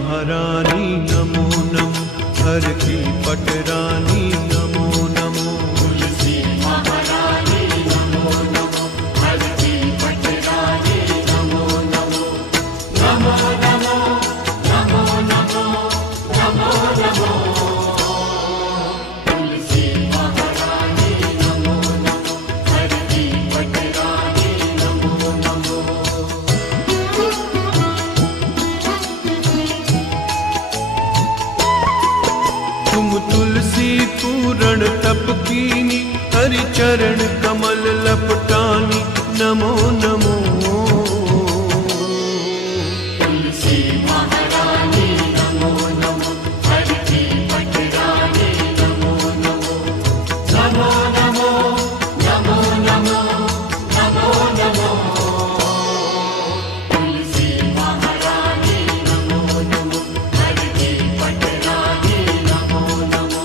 महारानी नमो नमो, हर की पटरानी नमो नमो। तुलसी महारानी नमो नमो, हर की पटरानी नमो नमो। नमो नमो नमो नमो नमो नमो। तुलसी महारानी नमो नमो, हर की पटरानी नमो नमो। तुम तुलसी पूरण तप कीनी, हरि चरण कमल लपटानी नमो नमो। तुलसी महारानी नमो नमो, हर की पटरानी नमो नमो। नमो नमो नमो नमो नमो नमो। तुलसी महारानी नमो नमो, हर की पटरानी नमो नमो।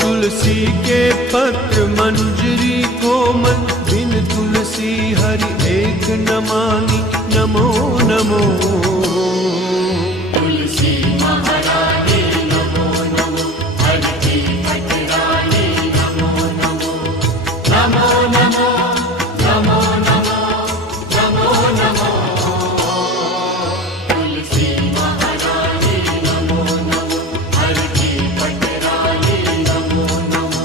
तुलसी के पत्र मंजरी कोमल, बिन तुलसी हरि एक न मानी नमो नमो। तुलसी महारानी नमो नमो, हर की पटरानी नमो नमो। नमो नमो नमो नमो नमो नमो। तुलसी महारानी नमो नमो, हर की पटरानी नमो नमो।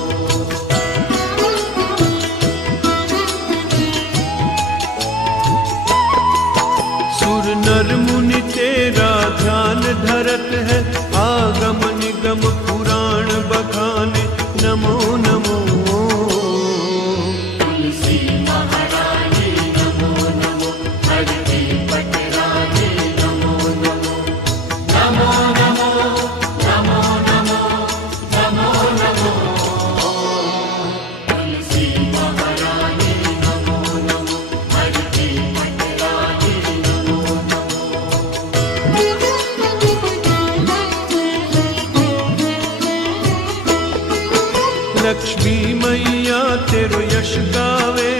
सुर नर मुनि तेरा ध्यान धरत है, आगम निगम पुराण बखाने नमो नमो। तुलसी महारानी नमो नमो, हर की पटरानी नमो नमो। नमो नमो नमो नमो नमो नमो। तुलसी महारानी नमो नमो, हर की पटरानी नमो नमो। लक्ष्मी मैया तेरो यश गावे,